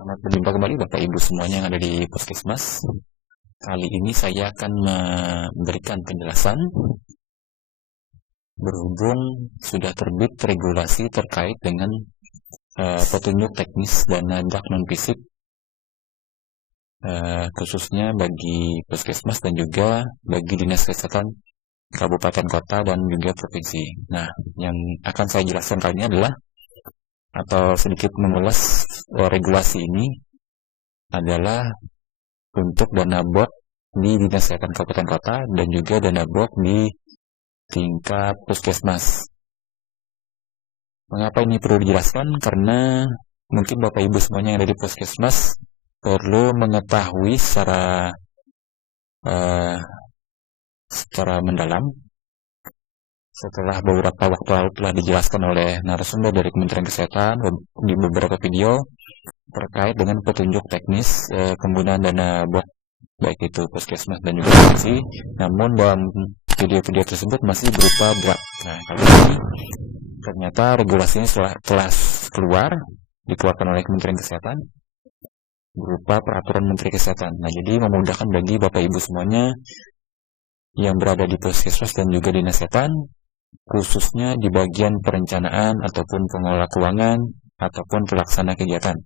Selamat berjumpa kembali Bapak Ibu semuanya yang ada di Puskesmas. Kali ini saya akan memberikan penjelasan berhubung sudah terbit regulasi terkait dengan petunjuk teknis dana dak non-fisik khususnya bagi Puskesmas dan juga bagi Dinas Kesehatan Kabupaten Kota dan juga Provinsi. Nah, yang akan saya jelaskan kali ini adalah atau sedikit mengulas regulasi ini adalah untuk dana BOT di Dinas Kesehatan Kabupaten Kota dan juga dana BOT di tingkat Puskesmas. Mengapa ini perlu dijelaskan? Karena mungkin Bapak Ibu semuanya yang ada di Puskesmas perlu mengetahui secara mendalam setelah beberapa waktu lalu telah dijelaskan oleh narasumber dari Kementerian Kesehatan di beberapa video terkait dengan petunjuk teknis penggunaan dana BOT baik itu Puskesmas dan juga provinsi. Namun dalam video-video tersebut masih berupa draft. Nah, kali ini ternyata regulasinya telah keluar, dikeluarkan oleh Kementerian Kesehatan berupa peraturan Menteri Kesehatan. Nah, jadi memudahkan bagi Bapak Ibu semuanya yang berada di Puskesmas dan juga Dinas Kesehatan, khususnya di bagian perencanaan ataupun pengelola keuangan ataupun pelaksana kegiatan,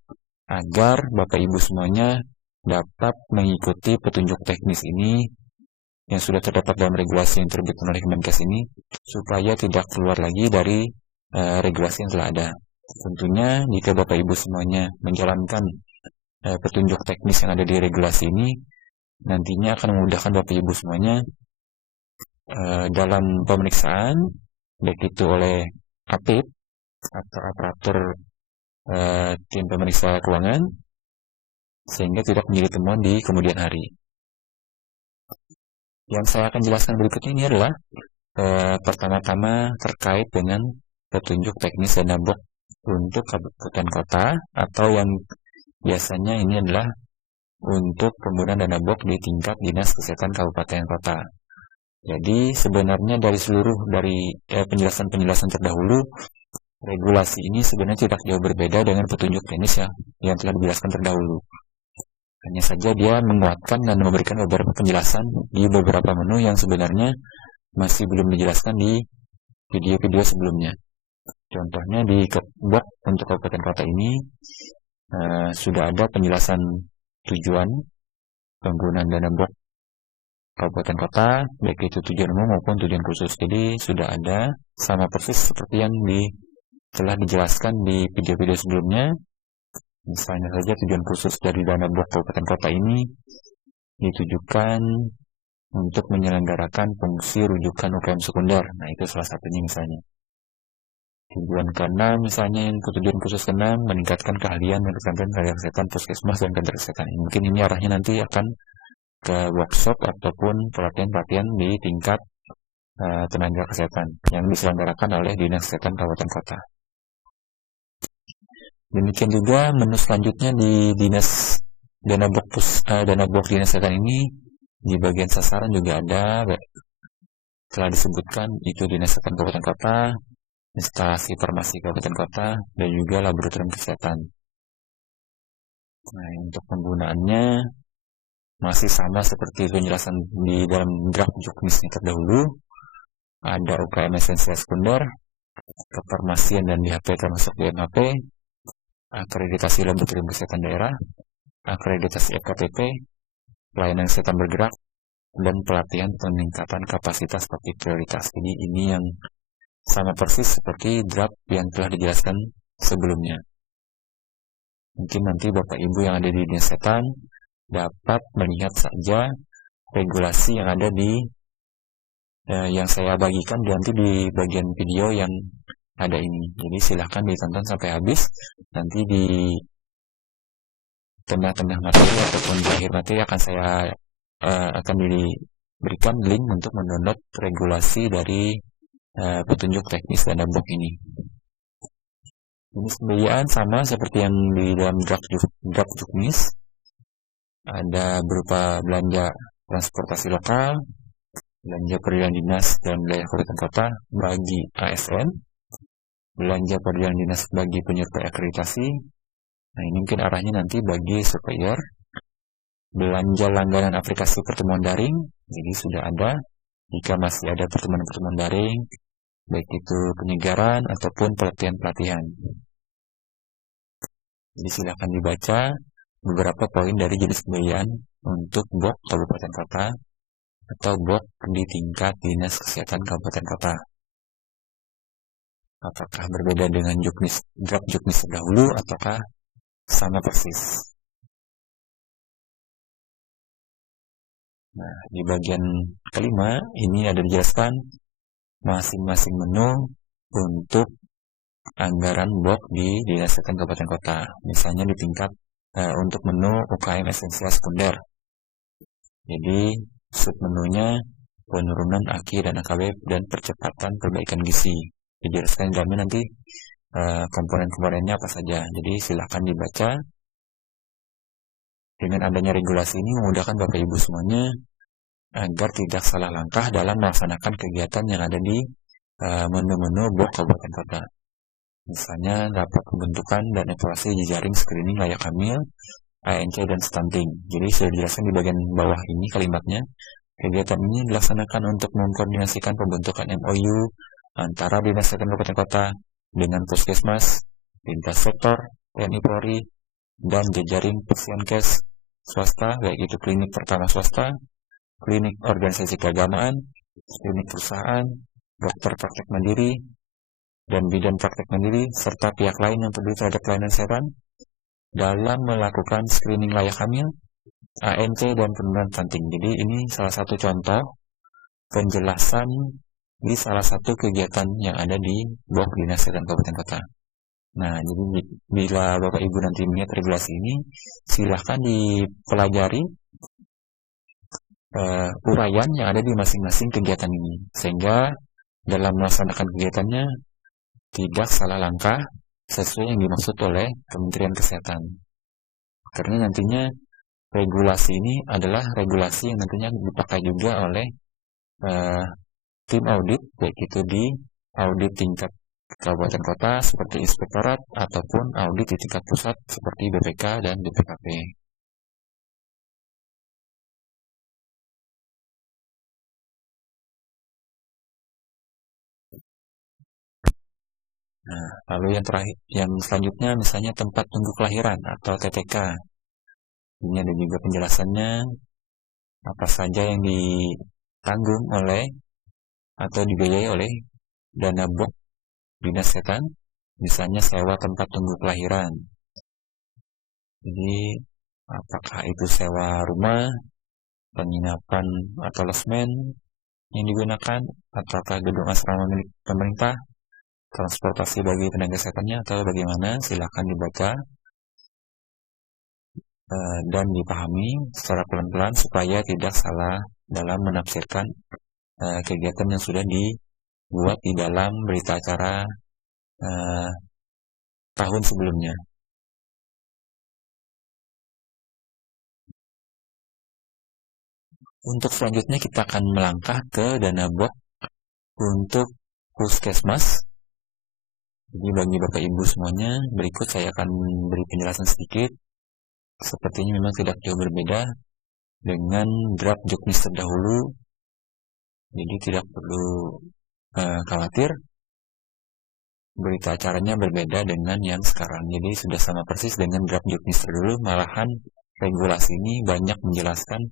agar Bapak Ibu semuanya dapat mengikuti petunjuk teknis ini yang sudah terdapat dalam regulasi yang terbit oleh Kemenkes ini, supaya tidak keluar lagi dari regulasi yang telah ada. Tentunya jika Bapak Ibu semuanya menjalankan petunjuk teknis yang ada di regulasi ini, nantinya akan memudahkan Bapak Ibu semuanya dalam pemeriksaan, baik itu oleh APIP atau aparatur tim pemeriksa keuangan, sehingga tidak menjadi temuan di kemudian hari. Yang saya akan jelaskan berikutnya ini adalah pertama-tama terkait dengan petunjuk teknis dana BOT untuk kabupaten kota, atau yang biasanya ini adalah untuk penggunaan dana BOT di tingkat Dinas Kesehatan Kabupaten Kota. Jadi sebenarnya dari penjelasan-penjelasan terdahulu, regulasi ini sebenarnya tidak jauh berbeda dengan petunjuk teknis yang telah dijelaskan terdahulu. Hanya saja dia menguatkan dan memberikan beberapa penjelasan di beberapa menu yang sebenarnya masih belum dijelaskan di video-video sebelumnya. Contohnya di BOT untuk kabupaten kota ini sudah ada penjelasan tujuan penggunaan dana BOT kabupaten kota, baik itu tujuan umum maupun tujuan khusus. Jadi sudah ada sama persis seperti yang telah dijelaskan di video-video sebelumnya. Misalnya saja tujuan khusus dari dana BOT kabupaten kota ini ditujukan untuk menyelenggarakan fungsi rujukan UKM sekunder. Nah, itu salah satunya misalnya. Tujuan ke-6 misalnya, yang tujuan khusus ke-6 meningkatkan keahlian dan keterampilan tenaga kesehatan Puskesmas dan kader kesehatan. Mungkin ini arahnya nanti akan ke workshop ataupun pelatihan-pelatihan di tingkat tenaga kesehatan yang diselenggarakan oleh Dinas Kesehatan Kabupaten Kota. Demikian juga menu selanjutnya di dana BOT Dinas Kesehatan ini, di bagian sasaran juga ada telah disebutkan itu Dinas Kesehatan Kabupaten Kota, instalasi farmasi Kabupaten Kota, dan juga laboratorium kesehatan. Nah, untuk penggunaannya masih sama seperti penjelasan di dalam draft juknisnya terdahulu. Ada UKM esensial sekunder, kefarmasian dan DHP termasuk DMHP, akreditasi laboratorium kesehatan daerah, akreditasi FKPP, pelayanan kesehatan bergerak, dan pelatihan peningkatan kapasitas topik prioritas. Jadi ini yang sama persis seperti draft yang telah dijelaskan sebelumnya. Mungkin nanti Bapak Ibu yang ada di Dinas Kesehatan dapat melihat saja regulasi yang ada yang saya bagikan nanti di bagian video yang ada ini. Jadi silahkan ditonton sampai habis. Nanti di tengah-tengah materi ataupun di akhir materi akan diberikan link untuk mendownload regulasi dari petunjuk teknis dana BOT ini. Jenis pembiayaan sama seperti yang di dalam draft juknis. Ada berupa belanja transportasi lokal, belanja perjalanan dinas dan wilayah kabupaten kota bagi ASN, belanja perjalanan dinas bagi penyertai akreditasi, Nah, ini mungkin arahnya nanti bagi supplier belanja langganan aplikasi pertemuan daring. Jadi sudah ada. Jika masih ada pertemuan-pertemuan daring, baik itu penyegaran ataupun pelatihan-pelatihan. Jadi silakan dibaca beberapa poin dari jenis pembiayaan untuk BOK Kabupaten Kota atau BOK di tingkat Dinas Kesehatan Kabupaten Kota. Apakah berbeda dengan draft juknis terdahulu ataukah sama persis? Nah, di bagian kelima ini ada dijelaskan masing-masing menu untuk anggaran BOK di Dinas Kesehatan Kabupaten Kota. Misalnya di tingkat untuk menu UKM esensial sekunder. Jadi submenunya penurunan AKI dan AKB dan percepatan perbaikan gizi. Dijelaskan di dalamnya nanti komponen-komponennya apa saja. Jadi silakan dibaca. Dengan adanya regulasi ini memudahkan Bapak Ibu semuanya agar tidak salah langkah dalam melaksanakan kegiatan yang ada di menu-menu BOK Kabupaten Kota. Misalnya dapat pembentukan dan evaluasi jejaring screening layak hamil, ANC dan stunting. Jadi sudah dijelaskan di bagian bawah ini kalimatnya. Kegiatan ini dilaksanakan untuk mengkoordinasikan pembentukan MOU antara Dinas Kesehatan Kabupaten Kota dengan Puskesmas, lintas sektor, TNI Polri, dan jejaring Puskesmas swasta, baik itu klinik pertama swasta, klinik organisasi keagamaan, klinik perusahaan, dokter praktek mandiri, dan bidan praktek mandiri, serta pihak lain yang peduli terhadap pelayanan kesehatan dalam melakukan screening layak hamil, ANC, dan penurunan stunting. Jadi ini salah satu contoh penjelasan di salah satu kegiatan yang ada di BOK Dinas Kesehatan Kabupaten Kota. Nah, jadi bila Bapak Ibu nanti melihat regulasi ini, silahkan dipelajari uraian yang ada di masing-masing kegiatan ini, sehingga dalam melaksanakan kegiatannya tidak salah langkah sesuai yang dimaksud oleh Kementerian Kesehatan. Karena nantinya regulasi ini adalah regulasi yang nantinya dipakai juga oleh tim audit, baik itu di audit tingkat kabupaten kota seperti inspektorat ataupun audit di tingkat pusat seperti BPK dan BPKP. Nah, lalu yang terakhir, yang selanjutnya misalnya tempat tunggu kelahiran atau TTK. Ini ada juga penjelasannya apa saja yang ditanggung oleh atau dibiayai oleh dana BOK Dinas Kesehatan, misalnya sewa tempat tunggu kelahiran. Jadi apakah itu sewa rumah, penginapan atau losmen yang digunakan, ataukah gedung asrama milik pemerintah, transportasi bagi tenaga kesehatannya, atau bagaimana, silakan dibaca dan dipahami secara pelan-pelan supaya tidak salah dalam menafsirkan kegiatan yang sudah dibuat di dalam berita acara tahun sebelumnya. Untuk selanjutnya kita akan melangkah ke dana BOK untuk Puskesmas. Jadi bagi Bapak Ibu semuanya, berikut saya akan beri penjelasan sedikit. Sepertinya memang tidak jauh berbeda dengan draft juknis terdahulu. Jadi tidak perlu khawatir. Berita acaranya berbeda dengan yang sekarang. Jadi sudah sama persis dengan draft juknis terdahulu. Malahan regulasi ini banyak menjelaskan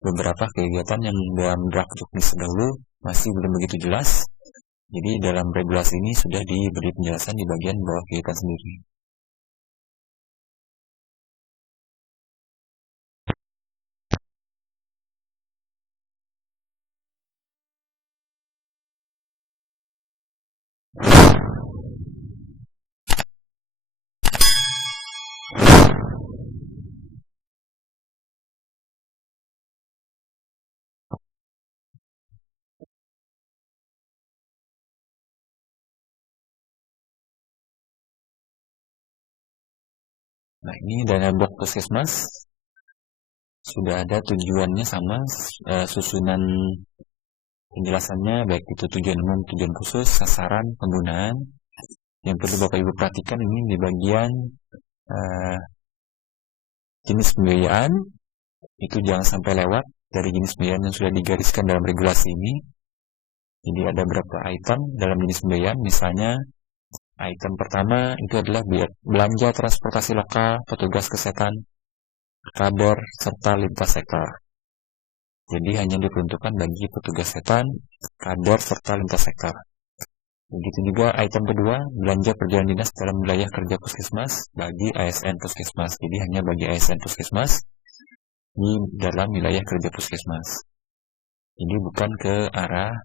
beberapa kegiatan yang dalam draft juknis terdahulu masih belum begitu jelas. Jadi dalam regulasi ini sudah diberi penjelasan di bagian bawah kegiatan sendiri. Nah, ini dana BOK Puskesmas sudah ada tujuannya sama, susunan penjelasannya baik itu tujuan umum, tujuan khusus, sasaran, penggunaan. Yang perlu Bapak Ibu perhatikan ini di bagian eh, jenis pembiayaan itu jangan sampai lewat dari jenis pembiayaan yang sudah digariskan dalam regulasi ini. Jadi ada beberapa item dalam jenis pembiayaan, misalnya item pertama itu adalah belanja transportasi lokal, petugas kesehatan, kader, serta lintas sektor. Jadi hanya diperuntukkan bagi petugas kesehatan, kader, serta lintas sektor. Begitu juga item kedua, belanja perjalanan dinas dalam wilayah kerja puskesmas bagi ASN puskesmas. Jadi hanya bagi ASN puskesmas di dalam wilayah kerja puskesmas. Jadi bukan ke arah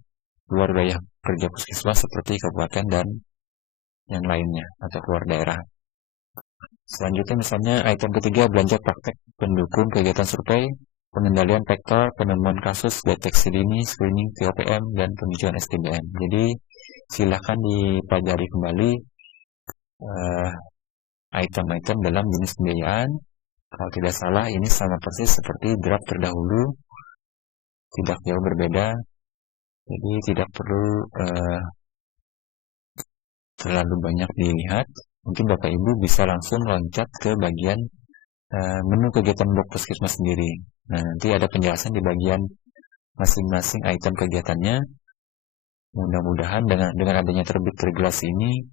luar wilayah kerja puskesmas seperti kabupaten dan yang lainnya atau keluar daerah. Selanjutnya misalnya item ketiga, belanja praktek pendukung kegiatan survei, pengendalian vektor, penemuan kasus, deteksi dini, screening TOPM, dan penunjukan STBM. Jadi silakan dipelajari kembali item-item dalam jenis pembiayaan. Kalau tidak salah ini sama persis seperti draft terdahulu, tidak jauh berbeda. Jadi tidak perlu terlalu banyak dilihat. Mungkin Bapak Ibu bisa langsung loncat ke bagian menu kegiatan blok puskesmas sendiri. Nah, nanti ada penjelasan di bagian masing-masing item kegiatannya. Mudah-mudahan dengan adanya terbit regulasi ini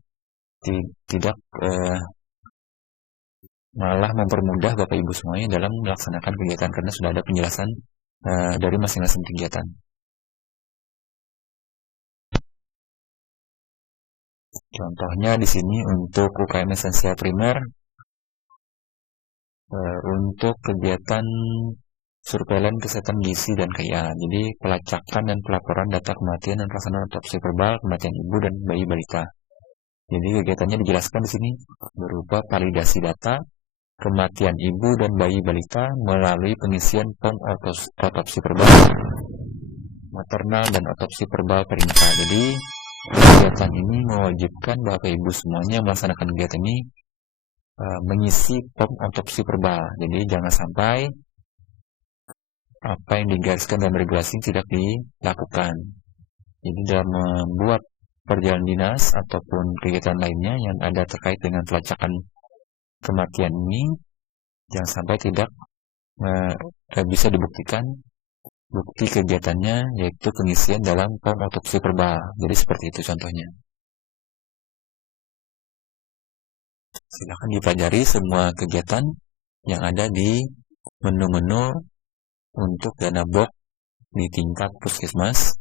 tidak malah mempermudah Bapak Ibu semuanya dalam melaksanakan kegiatan karena sudah ada penjelasan dari masing-masing kegiatan. Contohnya di sini untuk UKM esensial primer, untuk kegiatan surveilan kesehatan gizi dan KIA. Jadi pelacakan dan pelaporan data kematian dan pelaksanaan otopsi verbal kematian ibu dan bayi balita. Jadi kegiatannya dijelaskan di sini berupa validasi data kematian ibu dan bayi balita melalui pengisian form otopsi verbal maternal dan otopsi verbal perintah. Jadi kegiatan ini mewajibkan Bapak Ibu semuanya melaksanakan kegiatan ini mengisi form otopsi verbal. Jadi jangan sampai apa yang digariskan dalam regulasi tidak dilakukan. Jadi dalam membuat perjalanan dinas ataupun kegiatan lainnya yang ada terkait dengan pelacakan kematian ini, jangan sampai tidak bisa dibuktikan bukti kegiatannya yaitu pengisian dalam form otopsi verbal. Jadi seperti itu contohnya. Silakan dipelajari semua kegiatan yang ada di menu-menu untuk dana BOK di tingkat puskesmas.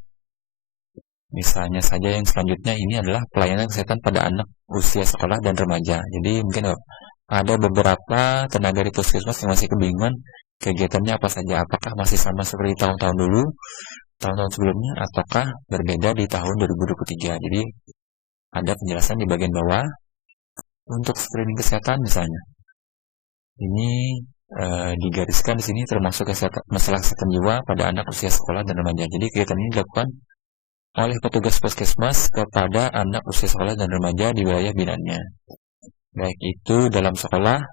Misalnya saja yang selanjutnya ini adalah pelayanan kesehatan pada anak usia sekolah dan remaja. Jadi mungkin ada beberapa tenaga di puskesmas yang masih kebingungan kegiatannya apa saja. Apakah masih sama seperti tahun-tahun dulu, tahun-tahun sebelumnya, ataukah berbeda di tahun 2023. Jadi ada penjelasan di bagian bawah. Untuk screening kesehatan misalnya, ini digariskan di sini termasuk masalah kesehatan jiwa pada anak usia sekolah dan remaja. Jadi kegiatan ini dilakukan oleh petugas puskesmas kepada anak usia sekolah dan remaja di wilayah binaannya, baik itu dalam sekolah,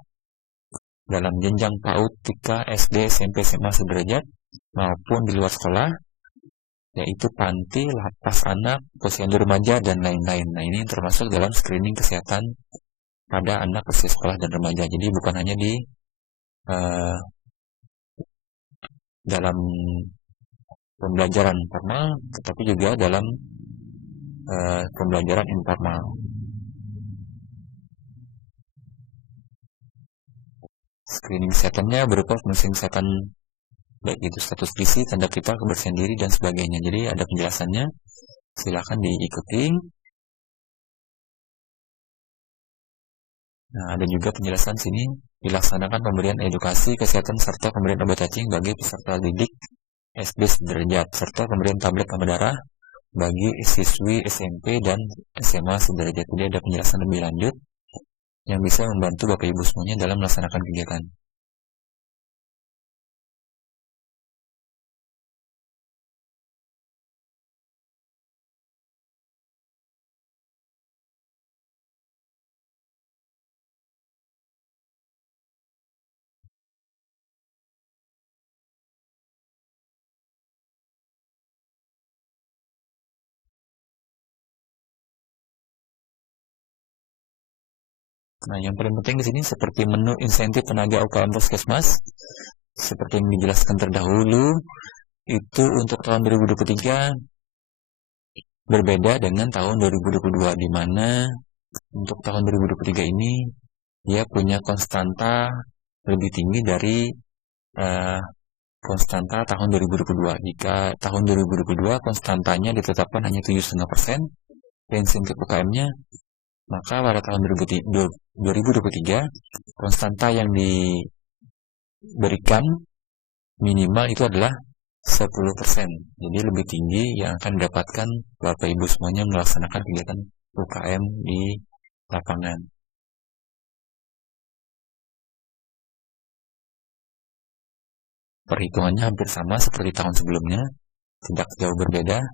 dalam jenjang PAUD, TK, SD, SMP, SMA sederajat, maupun di luar sekolah, yaitu panti, lapas anak, posyandu remaja, dan lain-lain. Nah, ini termasuk dalam screening kesehatan pada anak usia sekolah dan remaja. Jadi bukan hanya di dalam pembelajaran formal, tetapi juga dalam pembelajaran informal. Screening kesehatannya berupa pemeriksaan kesehatan baik itu status gizi, tanda vital, kebersihan diri, dan sebagainya. Jadi ada penjelasannya, silakan diikuti. Nah, ada juga penjelasan sini dilaksanakan pemberian edukasi kesehatan serta pemberian obat cacing bagi peserta didik SD sederajat serta pemberian tablet tambah darah bagi siswi SMP dan SMA sederajat. Jadi ada penjelasan lebih lanjut yang bisa membantu Bapak Ibu semuanya dalam melaksanakan kegiatan. Nah, yang paling penting di sini seperti menu insentif tenaga UKM Puskesmas, seperti yang dijelaskan terdahulu, itu untuk tahun 2023 berbeda dengan tahun 2022, di mana untuk tahun 2023 ini dia punya konstanta lebih tinggi dari konstanta tahun 2022. Jika tahun 2022 konstantanya ditetapkan hanya 7,5% insentif UKM-nya, maka pada tahun 2023 konstanta yang diberikan minimal itu adalah 10%. Jadi lebih tinggi yang akan didapatkan Bapak Ibu semuanya melaksanakan kegiatan UKM di lapangan. Perhitungannya hampir sama seperti tahun sebelumnya, tidak jauh berbeda.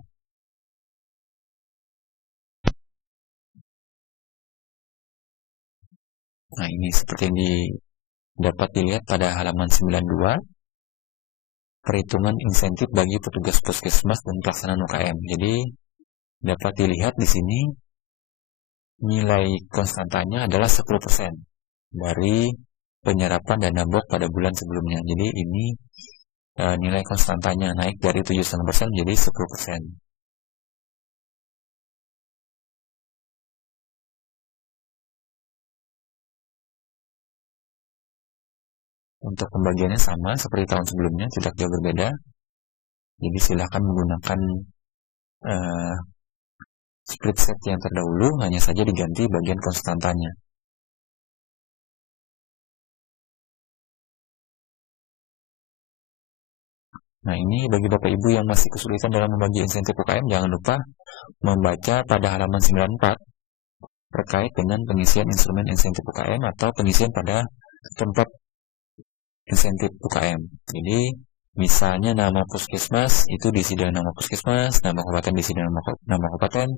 Nah, ini seperti yang dapat dilihat pada halaman 92, perhitungan insentif bagi petugas puskesmas dan pelaksanaan UKM. Jadi, dapat dilihat di sini nilai konstantanya adalah 10% dari penyerapan dana BOK pada bulan sebelumnya. Jadi, ini nilai konstantanya naik dari 7,5% menjadi 10%. Untuk pembagiannya sama seperti tahun sebelumnya, tidak jauh berbeda. Jadi silakan menggunakan split set yang terdahulu, hanya saja diganti bagian konstantanya. Nah, ini bagi Bapak Ibu yang masih kesulitan dalam membagi insentif UKM, jangan lupa membaca pada halaman 94 terkait dengan pengisian instrumen insentif UKM atau pengisian pada tempat insentif UKM. Jadi, misalnya nama puskesmas itu diisi dengan nama puskesmas, nama kabupaten diisi dengan nama kabupaten.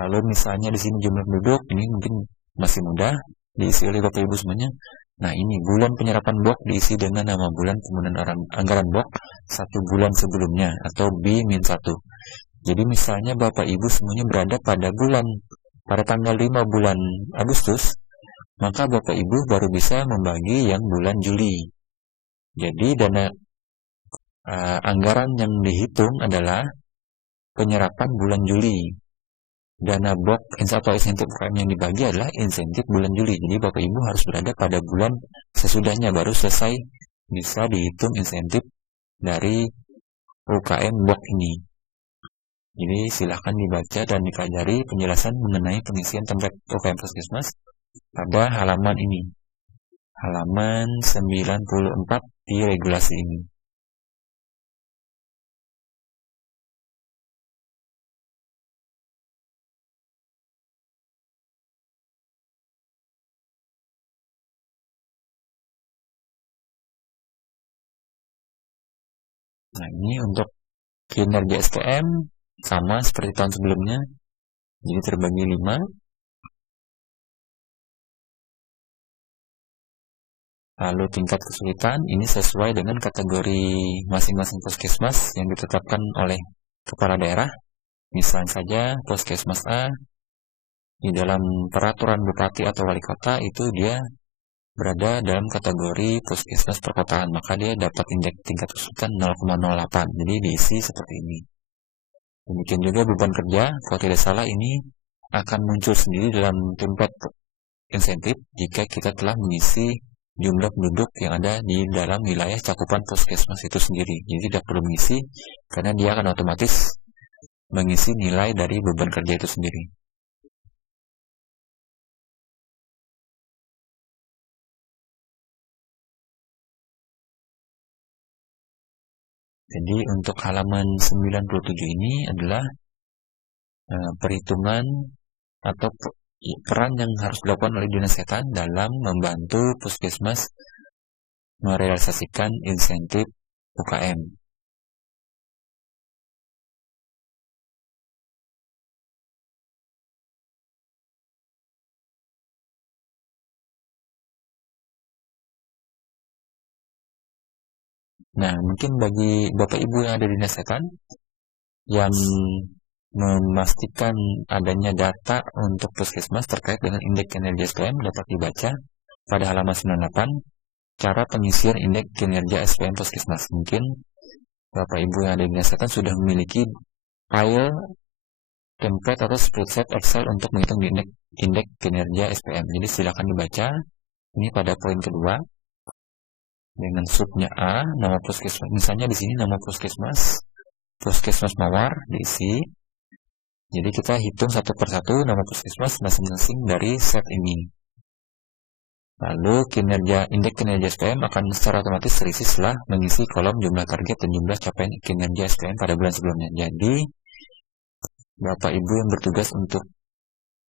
Lalu misalnya di sini jumlah penduduk, ini mungkin masih mudah diisi oleh Bapak Ibu semuanya. Nah, ini bulan penyerapan BOK diisi dengan nama bulan penggunaan anggaran BOK 1 bulan sebelumnya atau B-1. Jadi misalnya Bapak Ibu semuanya berada pada tanggal 5 bulan Agustus, maka Bapak Ibu baru bisa membagi yang bulan Juli. Jadi dana anggaran yang dihitung adalah penyerapan bulan Juli. Dana BOK atau insentif UKM yang dibagi adalah insentif bulan Juli. Jadi Bapak Ibu harus berada pada bulan sesudahnya baru selesai bisa dihitung insentif dari UKM BOK ini. Jadi silahkan dibaca dan dipelajari penjelasan mengenai pengisian tempat UKM Puskesmas pada halaman ini. Halaman 94 di regulasi ini. Nah, ini untuk kinerja STM sama seperti tahun sebelumnya. Jadi terbagi 5. Lalu tingkat kesulitan ini sesuai dengan kategori masing-masing puskesmas yang ditetapkan oleh kepala daerah. Misalnya saja puskesmas A di dalam peraturan bupati atau wali kota itu dia berada dalam kategori puskesmas perkotaan, maka dia dapat indeks tingkat kesulitan 0,08. Jadi diisi seperti ini. Demikian juga beban kerja, kalau tidak salah ini akan muncul sendiri dalam template insentif jika kita telah mengisi jumlah penduduk yang ada di dalam wilayah cakupan puskesmas itu sendiri. Jadi tidak perlu mengisi karena dia akan otomatis mengisi nilai dari beban kerja itu sendiri. Jadi untuk halaman 97 ini adalah perhitungan atau peran yang harus dilakukan oleh Dinas Kesehatan dalam membantu puskesmas merealisasikan insentif UKM. Nah, mungkin bagi Bapak Ibu yang ada di Dinas Kesehatan yang memastikan adanya data untuk puskesmas terkait dengan indeks kinerja SPM dapat dibaca pada halaman 98, cara pengisian indeks kinerja SPM puskesmas. Mungkin Bapak Ibu yang ada di Dinas Kesehatan sudah memiliki file template atau spreadsheet Excel untuk menghitung indeks kinerja SPM. Jadi silakan dibaca. Ini pada poin kedua dengan subnya A, nama puskesmas. Misalnya di sini nama puskesmas Mawar diisi. Jadi kita hitung satu persatu nama puskesmas masing-masing dari set ini. Lalu indeks kinerja SPM akan secara otomatis terisi setelah mengisi kolom jumlah target dan jumlah capaian kinerja SPM pada bulan sebelumnya. Jadi Bapak Ibu yang bertugas untuk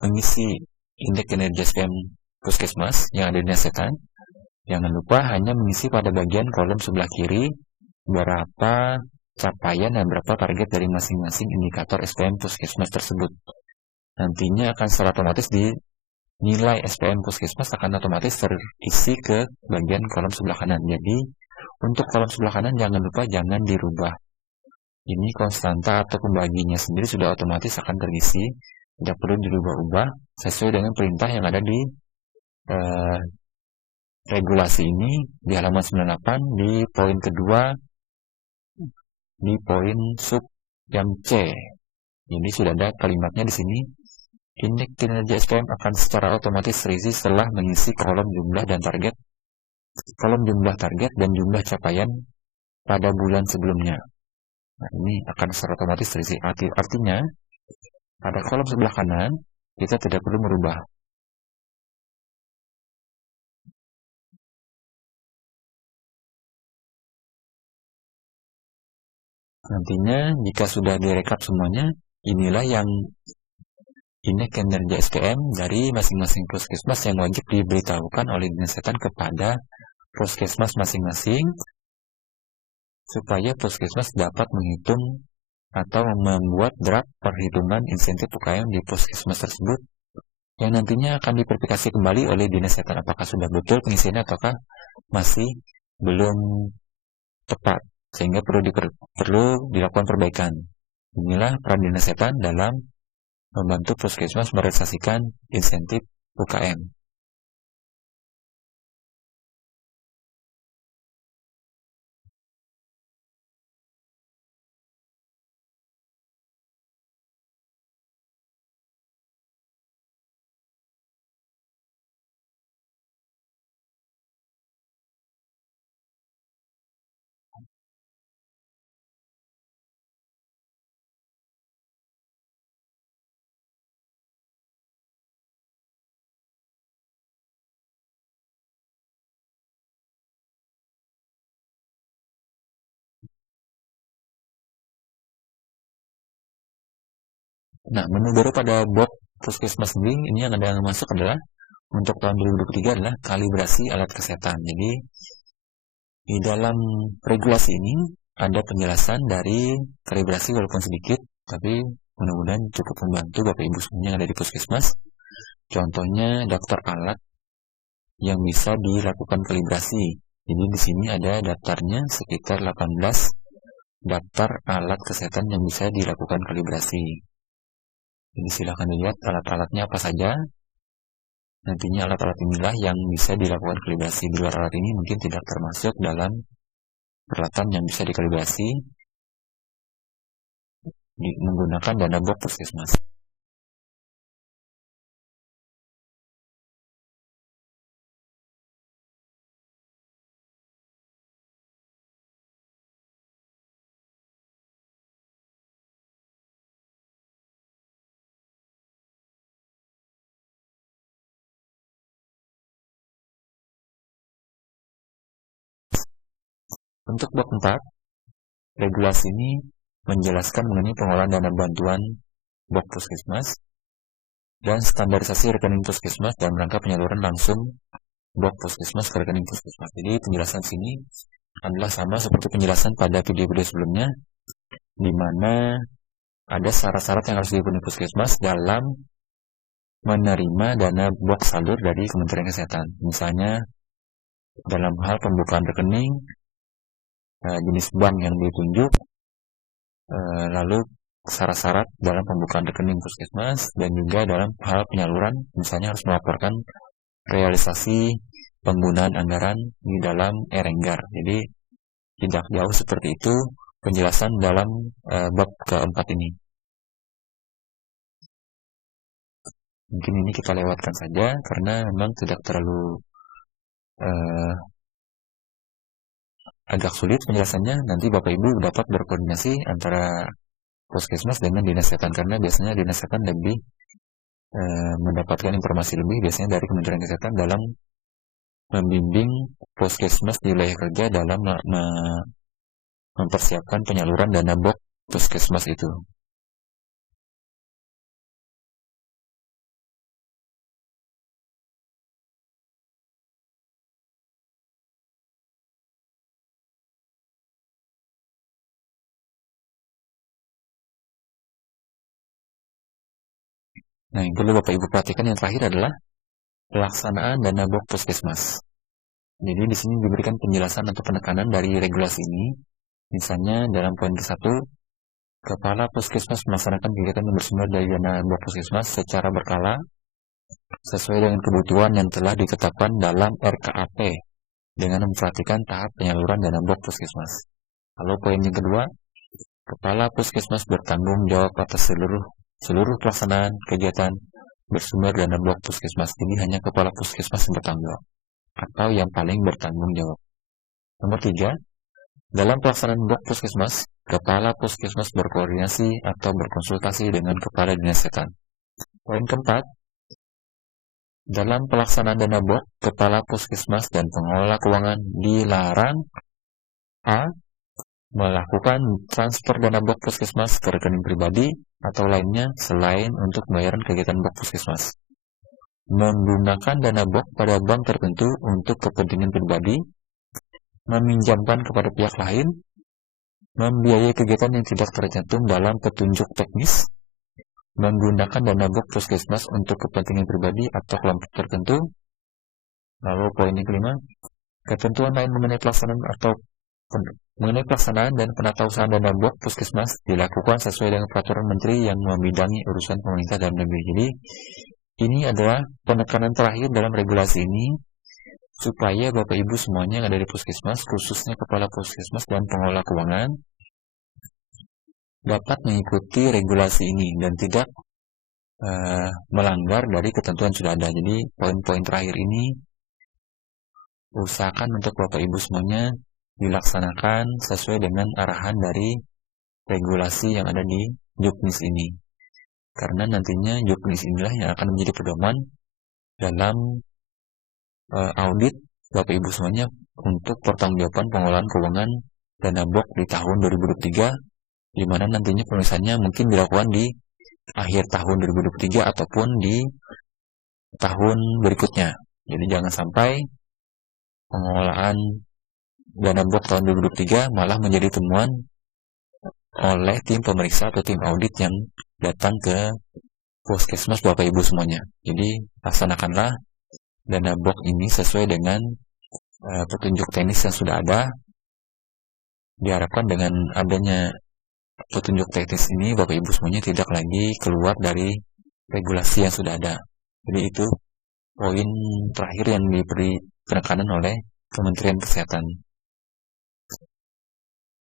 mengisi indeks kinerja SPM puskesmas yang ada di Dinas Kesehatan, jangan lupa hanya mengisi pada bagian kolom sebelah kiri berapa capaian dan berapa target dari masing-masing indikator SPM puskesmas tersebut. Nantinya akan secara otomatis nilai SPM puskesmas akan otomatis terisi ke bagian kolom sebelah kanan. Jadi untuk kolom sebelah kanan jangan dirubah. Ini konstanta atau pembaginya sendiri sudah otomatis akan terisi, tidak perlu dirubah-ubah sesuai dengan perintah yang ada di regulasi ini di halaman 98 di poin kedua di poin sub yang C. Jadi sudah ada kalimatnya di sini. Indeks kinerja SPM akan secara otomatis terisi setelah mengisi kolom jumlah target dan jumlah capaian pada bulan sebelumnya. Nah, ini akan secara otomatis terisi. Artinya pada kolom sebelah kanan kita tidak perlu merubah. Nantinya jika sudah direkap semuanya, inilah yang indeks kinerja SPM dari masing-masing puskesmas yang wajib diberitahukan oleh Dinas Kesehatan kepada puskesmas masing-masing supaya puskesmas dapat menghitung atau membuat draft perhitungan insentif UKM di puskesmas tersebut yang nantinya akan diverifikasi kembali oleh Dinas Kesehatan apakah sudah betul pengisiannya ataukah masih belum tepat, sehingga perlu dilakukan perbaikan. Inilah peran Dinas Kesehatan dalam membantu puskesmas merealisasikan insentif UKM. Nah, menu baru pada box puskesmas ini yang ada yang masuk adalah untuk tahun 2023 adalah kalibrasi alat kesehatan. Jadi di dalam regulasi ini ada penjelasan dari kalibrasi walaupun sedikit, tapi mudah-mudahan cukup membantu Bapak Ibu semuanya yang ada di puskesmas. Contohnya daftar alat yang bisa dilakukan kalibrasi. Jadi di sini ada daftarnya sekitar 18 daftar alat kesehatan yang bisa dilakukan kalibrasi. Jadi silakan dilihat alat-alatnya apa saja. Nantinya alat-alat inilah yang bisa dilakukan kalibrasi. Di luar alat ini mungkin tidak termasuk dalam peralatan yang bisa dikalibrasi menggunakan dana box puskesmas. Untuk bab 4, regulasi ini menjelaskan mengenai pengelolaan dana bantuan box puskesmas dan standarisasi rekening puskesmas dalam rangka penyaluran langsung box puskesmas ke rekening puskesmas. Jadi penjelasan sini adalah sama seperti penjelasan pada video-video sebelumnya, di mana ada syarat-syarat yang harus dipenuhi puskesmas dalam menerima dana box salur dari Kementerian Kesehatan. Misalnya dalam hal pembukaan rekening, jenis bank yang ditunjuk, lalu syarat-syarat dalam pembukaan rekening puskesmas dan juga dalam hal penyaluran, misalnya harus melaporkan realisasi penggunaan anggaran di dalam Erenggar. Jadi tidak jauh seperti itu penjelasan dalam bab keempat ini. Mungkin ini kita lewatkan saja karena memang tidak terlalu agak sulit penjelasannya. Nanti Bapak Ibu dapat berkoordinasi antara puskesmas dengan dinas kesehatan karena biasanya dinas kesehatan lebih mendapatkan informasi lebih biasanya dari Kementerian Kesehatan dalam membimbing puskesmas di wilayah kerja dalam mempersiapkan penyaluran dana BOK puskesmas itu. Nah, yang perlu Bapak Ibu perhatikan yang terakhir adalah pelaksanaan dana BOK puskesmas. Jadi di sini diberikan penjelasan atau penekanan dari regulasi ini. Misalnya dalam poin ke-1, Kepala Puskesmas melaksanakan kegiatan yang bersumber dari dana BOK puskesmas secara berkala sesuai dengan kebutuhan yang telah ditetapkan dalam RKAP dengan memperhatikan tahap penyaluran dana BOK puskesmas. Lalu poin yang kedua, Kepala Puskesmas bertanggung jawab atas seluruh pelaksanaan kegiatan bersumber dana BOK puskesmas. Jadi hanya Kepala Puskesmas yang bertanggung jawab atau yang paling bertanggung jawab. Nomor 3, dalam pelaksanaan BOK puskesmas, Kepala Puskesmas berkoordinasi atau berkonsultasi dengan Kepala Dinas Kesehatan. Poin keempat, dalam pelaksanaan dana BOK, Kepala Puskesmas dan pengelola keuangan dilarang A. melakukan transfer dana BOK puskesmas ke rekening pribadi atau lainnya selain untuk pembayaran kegiatan BOK puskesmas. Menggunakan dana BOK pada bank tertentu untuk kepentingan pribadi, meminjamkan kepada pihak lain, membiayai kegiatan yang tidak tercantum dalam petunjuk teknis, menggunakan dana BOK puskesmas untuk kepentingan pribadi atau kelompok tertentu. Lalu poin yang kelima, ketentuan lain mengenai pelaksanaan dan penatausahaan dana BOK puskesmas dilakukan sesuai dengan peraturan menteri yang membidangi urusan pemerintah dalam negeri. Jadi ini adalah penekanan terakhir dalam regulasi ini supaya Bapak Ibu semuanya yang ada di puskesmas, khususnya Kepala Puskesmas dan pengelola keuangan, dapat mengikuti regulasi ini dan tidak melanggar dari ketentuan sudah ada. Jadi poin-poin terakhir ini usahakan untuk Bapak Ibu semuanya dilaksanakan sesuai dengan arahan dari regulasi yang ada di Juknis ini. Karena nantinya Juknis inilah yang akan menjadi pedoman dalam audit Bapak Ibu semuanya untuk pertanggungjawaban pengelolaan keuangan dana BOK di tahun 2023, di mana nantinya penulisannya mungkin dilakukan di akhir tahun 2023 ataupun di tahun berikutnya. Jadi jangan sampai pengelolaan dana BOK tahun 2023 malah menjadi temuan oleh tim pemeriksa atau tim audit yang datang ke puskesmas Bapak Ibu semuanya. Jadi laksanakanlah dana BOK ini sesuai dengan petunjuk teknis yang sudah ada. Diharapkan dengan adanya petunjuk teknis ini Bapak Ibu semuanya tidak lagi keluar dari regulasi yang sudah ada. Jadi itu poin terakhir yang diberi penekanan oleh Kementerian Kesehatan.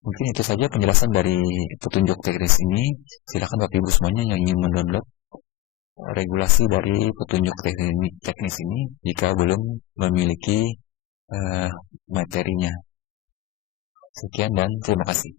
Mungkin itu saja penjelasan dari petunjuk teknis ini. Silakan Bapak Ibu semuanya yang ingin mendownload regulasi dari petunjuk teknis ini jika belum memiliki materinya. Sekian dan terima kasih.